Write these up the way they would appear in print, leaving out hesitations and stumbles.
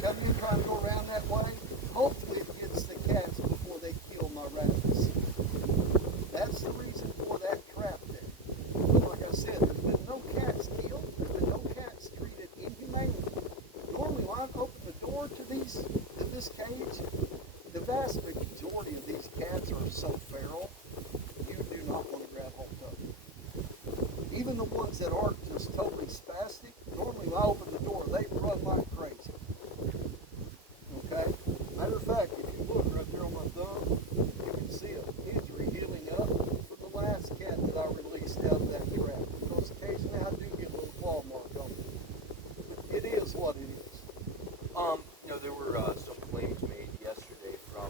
come in trying to go around that way. Hopefully it gets the cats before they kill my rabbits. That's the reason for that trap there. But like I said, there's been no cats killed. There's been no cats treated inhumanely. Normally when I open the door to this cage, the vast majority of these cats are so feral, you do not want to grab hold of them. Even the ones that aren't just totally spastic, normally when I open the door, they run like crazy. Okay? Matter of fact, if you look right there on my thumb, you can see an injury healing up from the last cat that I released out of that trap. Because occasionally I do get a little claw mark on it. It is what it is. There were some claims made yesterday from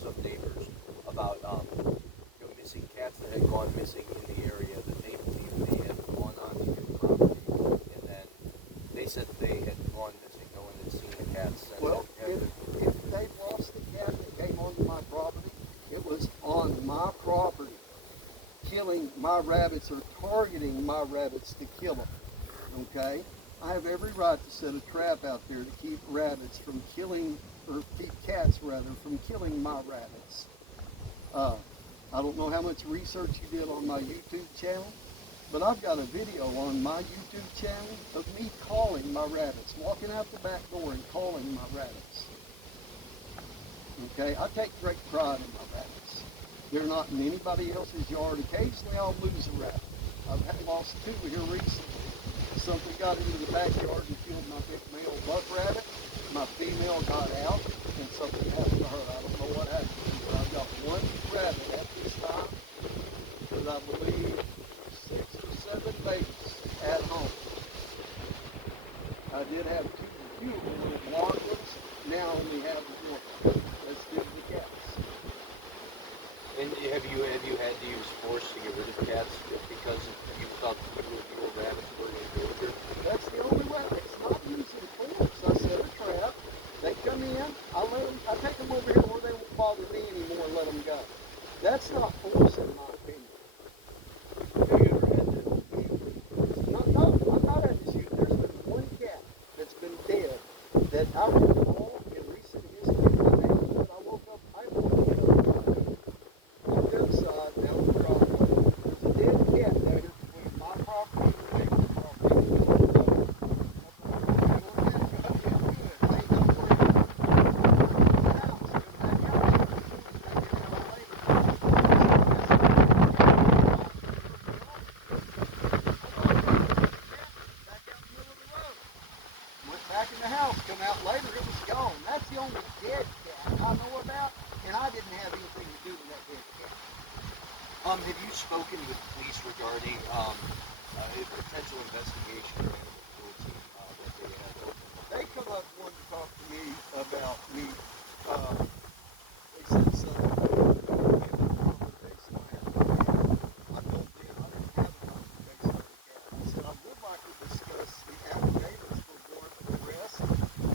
some neighbors about missing cats that had gone missing in the area that they believed they had gone onto your property, and then they said that they had gone missing. No one had seen the cats since. Well, if they lost the cat that came onto my property, it was on my property, killing my rabbits or targeting my rabbits to kill them. Okay? I have every right to set a trap out there to keep rabbits from killing, or keep cats rather, from killing my rabbits. I don't know how much research you did on my YouTube channel, but I've got a video on my YouTube channel of me calling my rabbits, walking out the back door and calling my rabbits. Okay, I take great pride in my rabbits. They're not in anybody else's yard. Occasionally I'll lose a rabbit. I've lost two here recently. Something got into the backyard and killed my big male buck rabbit. My female got out and something happened to her. I don't know what happened. But I've got one rabbit at this time with I believe 6 or 7 babies at home. I did have two beautiful little blonde ones. Now I only have one. Let's do the cats. And have you had to use force to get rid of cats because you thought your rabbits were in danger? That's the only way. It's not using force. I set a trap. They come in. I take them over here where they won't bother me anymore and let them go. That's not force in my opinion. Have you ever had to? No, I'm not at the shoot. There's been one cat that's been dead that I recall in recent history of my neighborhood. I woke up, I woke up on the other side, down the driveway. There's a dead cat down here between my property and the neighbor's property. Back in the house, come out later, it was gone. That's the only dead cat I know about, and I didn't have anything to do with that dead cat. Have you spoken with police regarding a potential investigation or animal cruelty that they had opened? They come up and wanted to talk to me about me. They said something about a conversation I had with the cat. I told them I didn't have a conversation with the cat. I said I would like to discuss the affidavits for warrant of arrest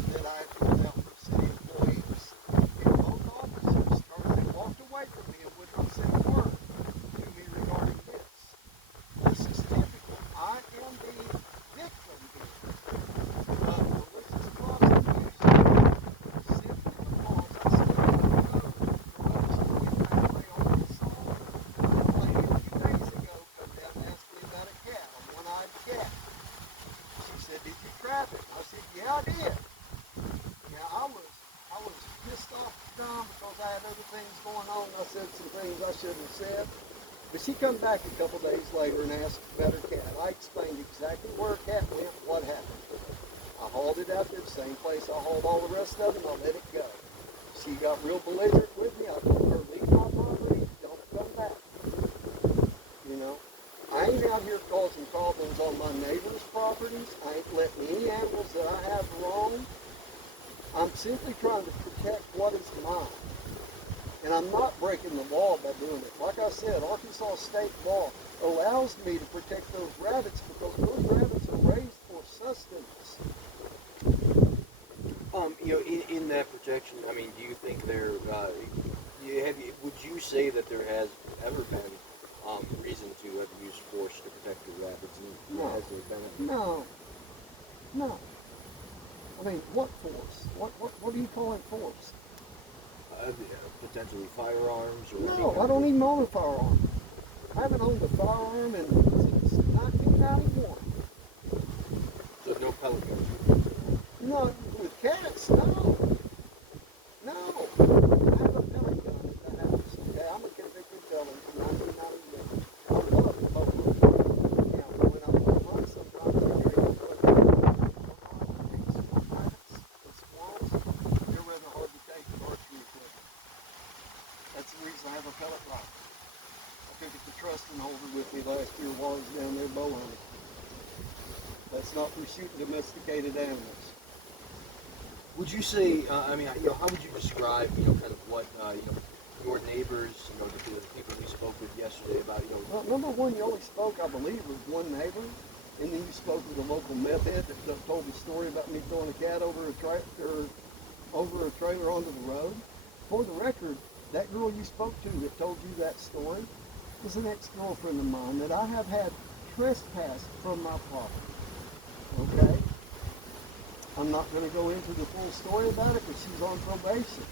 that I had filled out for city employees. And both officers walked away from me and would not say a word to me regarding this. This is typical. I am the victim here. Malicious prosecution simply because I said, no, a lady a few days ago come down and asked me about a cat, a one-eyed cat. She said, did you trap it? I said, yeah, I did. Now, I was pissed off at the time because I had other things going on. I said some things I shouldn't have said. But she come back a couple days later and asked about her cat. I explained exactly where her cat went, what happened. I hauled it out there, the same place I hauled all the rest of it, and I let it go. She got real belligerent with me. I told her, leave my property, don't come back. You know, I ain't out here causing problems on my neighbor's properties. I ain't letting any animals that I have roam. I'm simply trying to protect what is mine. And I'm not breaking the law by doing it. Like I said, Arkansas state law allows me to protect those rabbits because those rabbits are raised for sustenance. In that protection, I mean, do you think there, would you say that there has ever been reason to have used force to protect your rabbits? No. Has there been? No. I mean, what force? What do you call it force? Potentially firearms or No, I don't even own a firearm. I haven't owned a firearm since 1991. So no pellet guns. No, with cats, no. No. I have a pellet gun at the house. Okay, I'm a convicted felon from 1991. I love both. Now, when I'm on hunt, sometimes I carry a pellet gun. Rabbits and squirrels, they're rather hard to take with archery equipment. That's the reason I have a pellet rifle. I took it to Trustin Holder with me last year while I was down there bow hunting. That's not for shooting domesticated animals. Would you say, how would you describe, kind of what, your neighbors, the people we spoke with yesterday about, Well, number one, you only spoke, I believe, with one neighbor, and then you spoke with a local meth head that told the story about me throwing a cat over a trailer onto the road. For the record, that girl you spoke to that told you that story is an ex-girlfriend of mine that I have had trespassed from my property. Okay? I'm not going to go into the full story about it because she's on probation.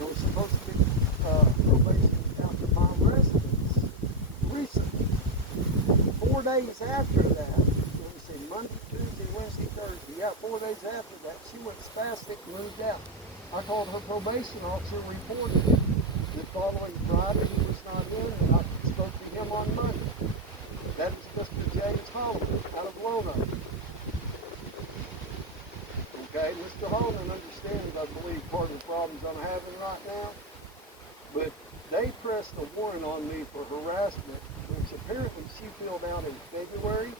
It was supposed to be probation out to my residence recently. 4 days after that, let me see, Monday, Tuesday, Wednesday, Thursday, 4 days after that, she went spastic and moved out. I called her probation officer and reported it. The following Friday, he was not in, and I spoke to him on Monday. That is Mr. James Holloman out of Lone Oak. Okay, Mr. Holman understands, I believe, part of the problems I'm having right now, but they pressed a warrant on me for harassment, which apparently she filled out in February,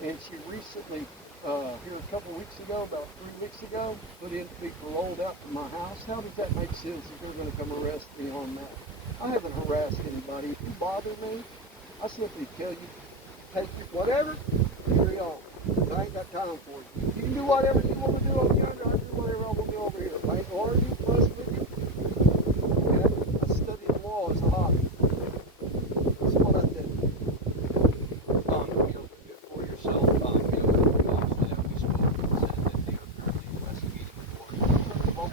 and she recently, here a couple weeks ago, about 3 weeks ago, put in to be paroled out to my house. How does that make sense if you're going to come arrest me on that? I haven't harassed anybody. If you bother me, I simply tell you, take your whatever, carry on. I ain't got time for you. You can do whatever you want to do over here, I'll do whatever I want to do over here. I ain't going to argue, fuss with you. Okay? I study the law as a hobby. That's what I do. For yourself, the officer that we spoke with said that they were currently investigating for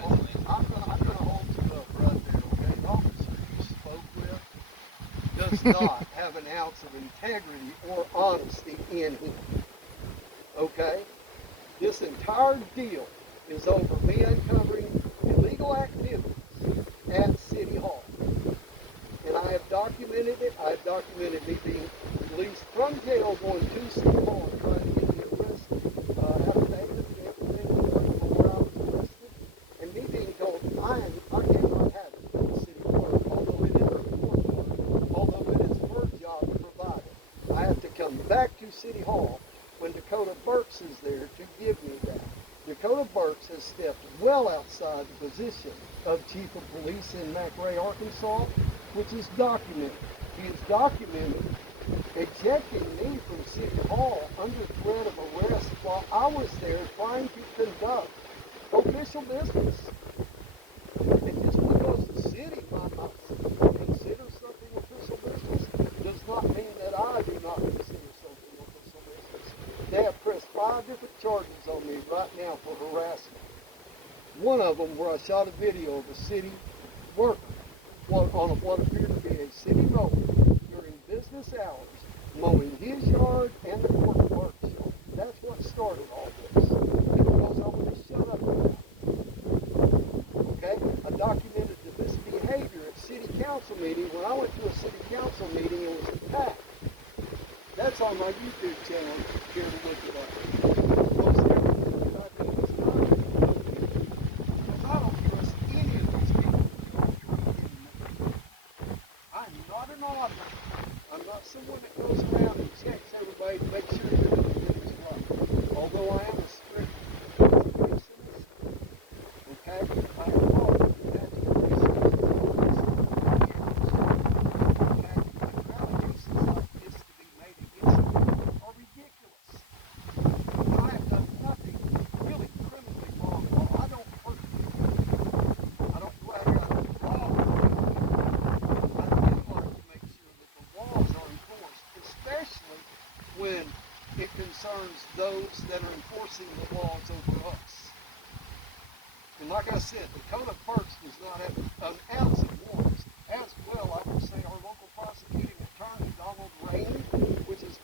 I'm going to hold you up right there, okay? The officer you spoke with does not have an ounce of integrity or honesty in him. Okay? This entire deal is over me uncovering illegal activities at City Hall. And I have documented it. I have documented me being released from jail, going to City Hall and trying to get the arrest affidavit and everything where I was arrested. And me being told I cannot have it in City Hall, although it is her job to provide it. I have to come back to City Hall when Dakota Burks is there to give me that. Dakota Burks has stepped well outside the position of Chief of Police in McRae, Arkansas, which is documented. He is documented ejecting me from City Hall under threat of arrest while I was there trying to conduct official business. And just because the city might not consider something official business does not mean that I do not consider something official business. They have pressed 5 different charges on me right now for harassment. One of them where I shot a video of a city worker on what appeared to be a city mower during business hours, mowing his yard and the court clerk's yard. That's what started all this. And because I would have shut up about it. Okay? I documented the misbehavior at city council meeting. When I went to a city council meeting, it was attacked. That's on my YouTube channel. Here to look it up. Most everything that I do is not because I don't trust any of these people. I'm not an auditor. I'm not someone that goes around and checks everybody to make sure they're doing things right. Although I am a strict conservationist, okay, I am part of the natural resources okay, allegations like this to be made against me are ridiculous. those that are enforcing the laws over us. And like I said, the code of parks does not have an ounce of warrants. As well, I would say our local prosecuting attorney, Donald Rainey, which has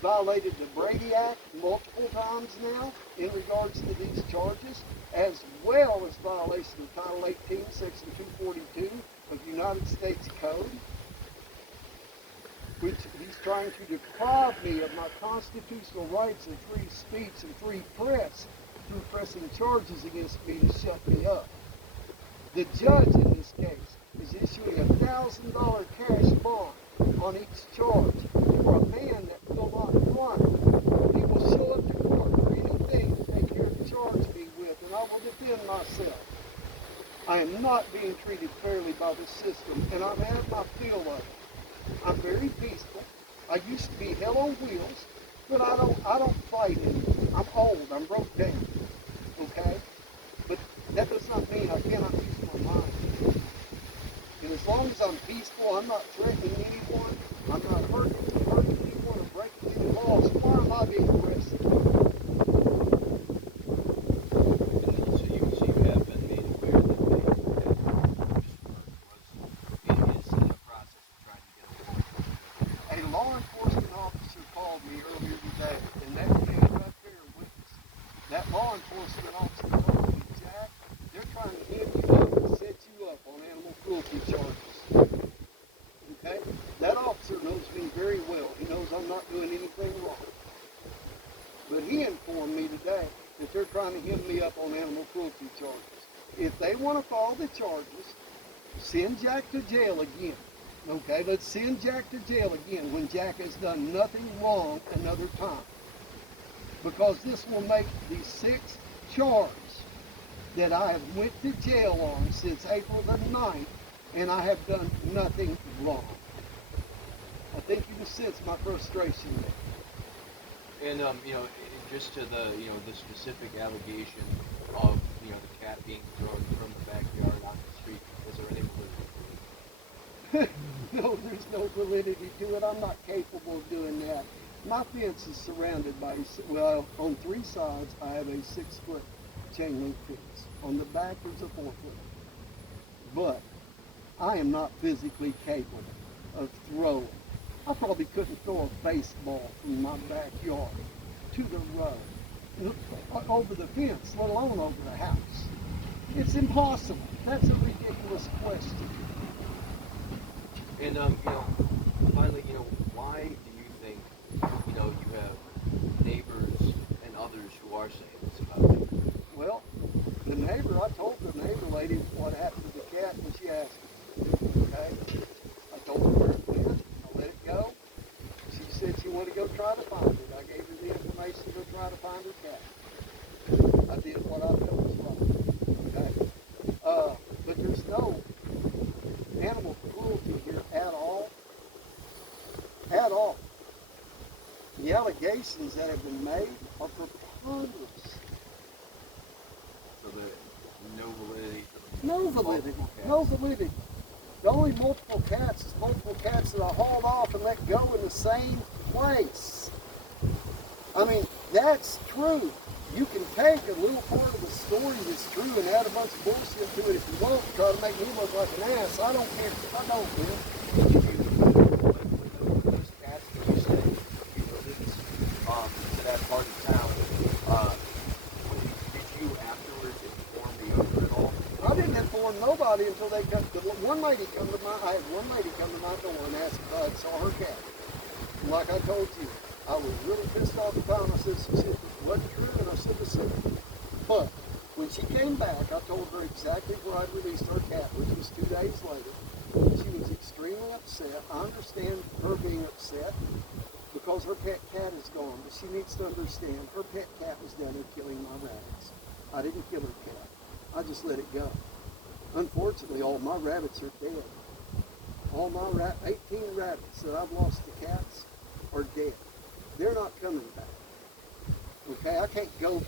violated the Brady Act multiple times now in regards to these charges, as well as violation of Title 18, Section 242 of United States Code, which he's trying to deprive me of my constitutional rights of free speech and free press through pressing charges against me to shut me up. The judge in this case is issuing a $1,000 cash bond on each charge for a man that will not run. He will show up to court for anything they care to charge me with, and I will defend myself. I am not being treated fairly by the system, and I've had my fill of it. I'm very peaceful. I used to be hell on wheels, but I don't fight anymore. I'm old. I'm broke down. Okay? But that does not mean I cannot use my mind. And as long as I'm peaceful, I'm not threatening anyone, I'm not hurting anyone or breaking any laws, why am I being arrested? So you have been made aware that was in his process of trying to get a warrant. A law enforcement officer called me earlier today, and that man right there witnessed. That law enforcement officer told me, Jack, they're trying to hit you up and set you up on animal cruelty charges. Okay? That officer knows me very well. He knows I'm not doing anything wrong. But he informed me today that they're trying to hem me up on animal cruelty charges. If they want to file the charges, send Jack to jail again. Okay, let's send Jack to jail again when Jack has done nothing wrong another time. Because this will make the 6th charge that I have went to jail on since April the 9th, and I have done nothing wrong. I think you can sense my frustration there. And just to the the specific allegation of the cat being thrown from the backyard onto the street, is there any validity? No, there's no validity to it. I'm not capable of doing that. My fence is surrounded by, well, on 3 sides, I have a 6-foot chain link fence. On the back, there's a 4-foot. But I am not physically capable of throwing. I probably couldn't throw a baseball from my backyard to the road, over the fence, let alone over the house. It's impossible. That's a ridiculous question. And finally, why do you think you have neighbors and others who are saying this about you? Well, the neighbor, I told the neighbor lady what happened to the cat when she asked me. Okay? I told her where it went. I let it go. She said she wanted to go try to find it. I gave her the information to go try to find her cat. I did what I felt was wrong. Okay? But there's no animal cruelty here at all. At all. The allegations that have been made are preposterous. So that no validity. No validity. No validity. The only multiple cats is multiple cats that I hauled off and let go in the same place. I mean, that's true. You can take a little part of the story that's true and add a bunch of bullshit to it if you want to try to make me look like an ass. I don't care. I don't care. Those cats that you say visits to that part of town, did you afterwards inform the owner at all? I didn't inform nobody until they come. One lady come to my. I had one lady come to my door and ask if I saw her cat. And like I told you, I was really pissed off at the time. I said some shit that wasn't true, and I should have said it. But when she came back, I told her exactly where I'd released her cat, which was 2 days later. She was extremely upset. I understand her being upset because her pet cat is gone, but she needs to understand her pet cat was down there killing my rabbits. I didn't kill her cat. I just let it go. Unfortunately, all my rabbits are dead. All my 18 rabbits that I've lost to cats are dead. They're not coming back. Okay, I can't go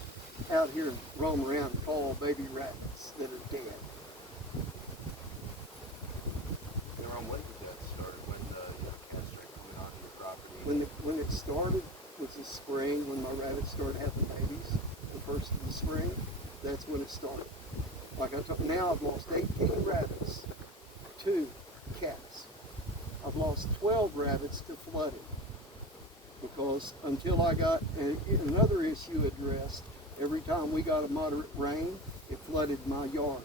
out here and roam around and follow baby rabbits that are dead. And around when did that start? When the cats started coming onto your property? When it started, was the spring when my rabbits started having babies, the first of the spring. That's when it started. Like I told, now I've lost 18 rabbits, 2 cats. I've lost 12 rabbits to flooding. Because until I got another issue addressed, every time we got a moderate rain, it flooded my yard.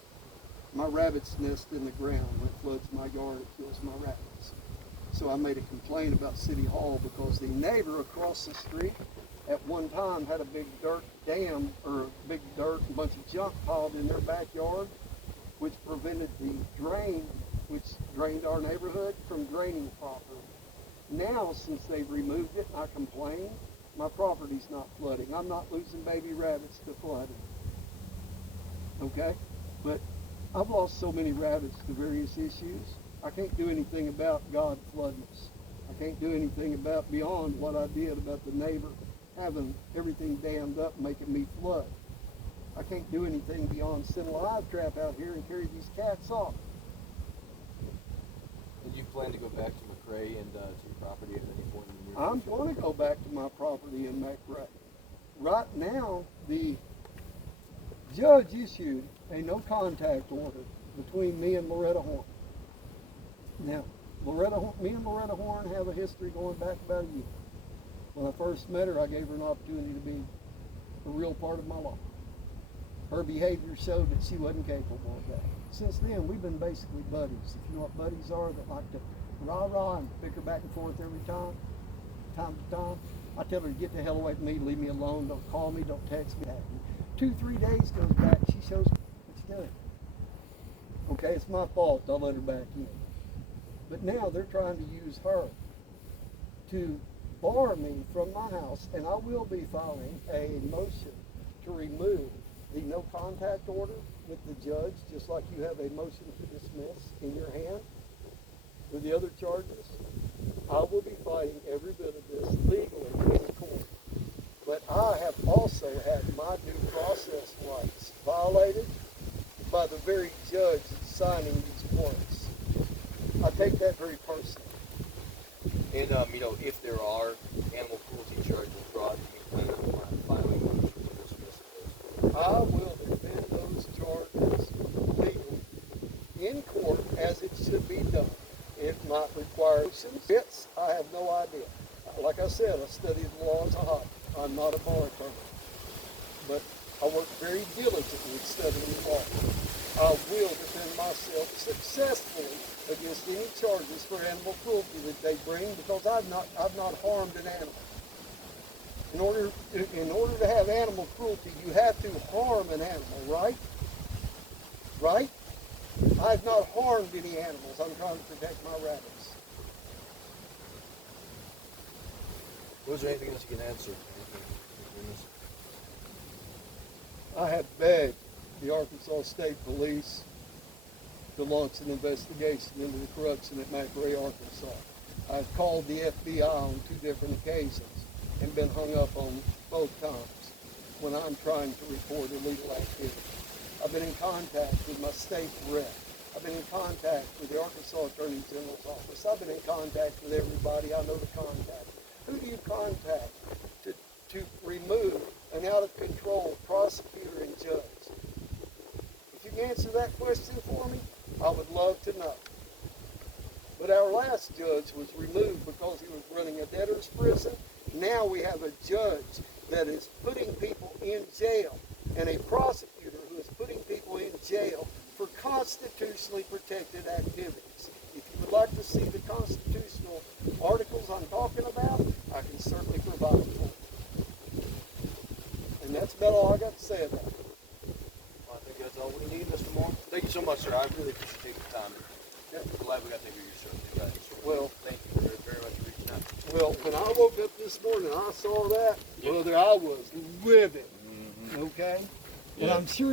My rabbits nest in the ground. When it floods my yard, it kills my rabbits. So I made a complaint about City Hall because the neighbor across the street at one time had a big dirt dam, or a big dirt and a bunch of junk piled in their backyard, which prevented the drain, which drained our neighborhood, from draining properly. Now, since they've removed it, I complain, my property's not flooding. I'm not losing baby rabbits to flooding. Okay? But I've lost so many rabbits to various issues. I can't do anything about God flooding us. I can't do anything about beyond what I did about the neighbor having everything dammed up, making me flood. I can't do anything beyond send a live trap out here and carry these cats off. And you plan to go back to McRae and to your property at any point in the near future? I'm going to go back to my property in McRae. Right now, the judge issued a no contact order between me and Loretta Horn. Now, me and Loretta Horn have a history going back about a year. When I first met her, I gave her an opportunity to be a real part of my life. Her behavior showed that she wasn't capable of that. Since then, we've been basically buddies. If you know what buddies are, that like to rah-rah and pick her back and forth every time to time. I tell her to get the hell away from me, leave me alone, don't call me, don't text me. 2-3 days goes back, she shows me what she's doing. Okay, it's my fault, I'll let her back in. But now they're trying to use her to bar me from my house, and I will be filing a motion to remove the no contact order with the judge, just like you have a motion to dismiss in your hand with the other charges. I will be fighting every bit of this legally in court. But I have also had my due process rights violated by the very judge signing these warrants. I take that very personally. And, if there are animal cruelty charges brought, do you plan on filing one to dismiss those? I will defend those charges legally in court as it should be done. If not required, since I have no idea. Like I said, I studied the law as a hobby. I'm not a bar attorney. But I work very diligently studying the law. I will defend myself successfully against any charges for animal cruelty that they bring, because I've not harmed an animal. In order to have animal cruelty, you have to harm an animal, right? Right? I've not harmed any animals. I'm trying to protect my rabbits. Was there anything else you can answer? I have begged the Arkansas State Police to launch an investigation into the corruption at McRae, Arkansas. I've called the FBI on 2 different occasions and been hung up on both times when I'm trying to report illegal activity. I've been in contact with my state rep. I've been in contact with the Arkansas Attorney General's office. I've been in contact with everybody I know to contact. Who do you contact to remove an out-of-control prosecutor and judge? If you can answer that question for me, I would love to know. But our last judge was removed because he was running a debtor's prison. Now we have a judge that is putting people in jail, and a prosecutor who is putting people in jail for constitutionally protected activities. If you would like to see the constitutional articles I'm talking about, I can certainly provide them for you. And that's about all I got to say about it. Well, I think that's all we need, Mr. Moore. Thank you so much, sir. I really appreciate taking the time. I'm glad we got to hear your story. Well, thank you very, very much for reaching out. Well, when I woke up this morning, I saw that, brother, I was livid. Okay? And I'm sure